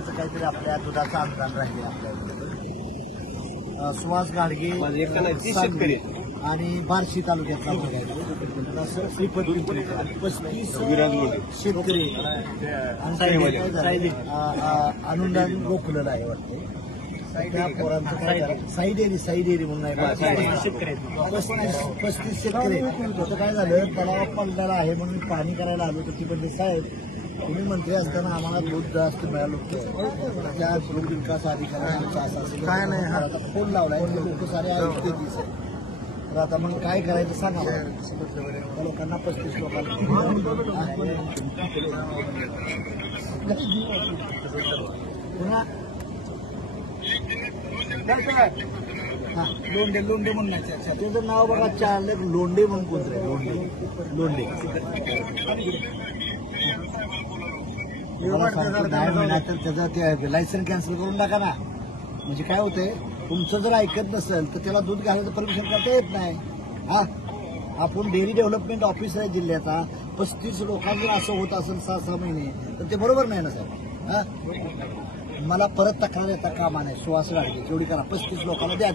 महिन्याचं काहीतरी आपल्या दुधाचं अनुदान राहिले आपल्याकडे. सुहास गाडगे शेतकरी आणि बार्शी तालुक्यातला भाग आहे. श्रीपत 35 शेतकरी अनुदान रोखलेलं आहे वाटते. त्या पोरांचं काय साई डेअरी म्हणून आहे. 35 शेतकरी. त्याचं काय झालं, तलावात पडलेला आहे म्हणून पाणी करायला आलो तर ती म्हणजे साहेब तुम्ही मंत्री असताना आम्हाला दूध जास्त मिळालं होतं, त्या लोक विकास अधिकाऱ्यांचा असं काय नाही. हा आता फोन लावलाय, लोक सारे ऐकते ती सर. तर आता मग काय करायचं सांगा त्या लोकांना. 35 लोकांना पुन्हा लोंढे म्हणण्याचं. अच्छा, त्याचं नाव बघा चाललं लोंढे म्हणून कोणतं आहे. लोंढे तर त्याचं ते लायसन कॅन्सल करून टाका ना. म्हणजे काय होतंय, तुमचं जर ऐकत नसेल तर त्याला दूध घालायचं परमिशन करता येत नाही. हा, आपण डेअरी डेव्हलपमेंट ऑफिसर आहे जिल्ह्याचा. 35 लोकांचं असं होत असेल 6-6 महिने तर ते बरोबर नाही ना साहेब. हा, मला परत तक्रार येता कामा नाही. सुहास गाडगे एवढी करा, 35 लोकांना द्या.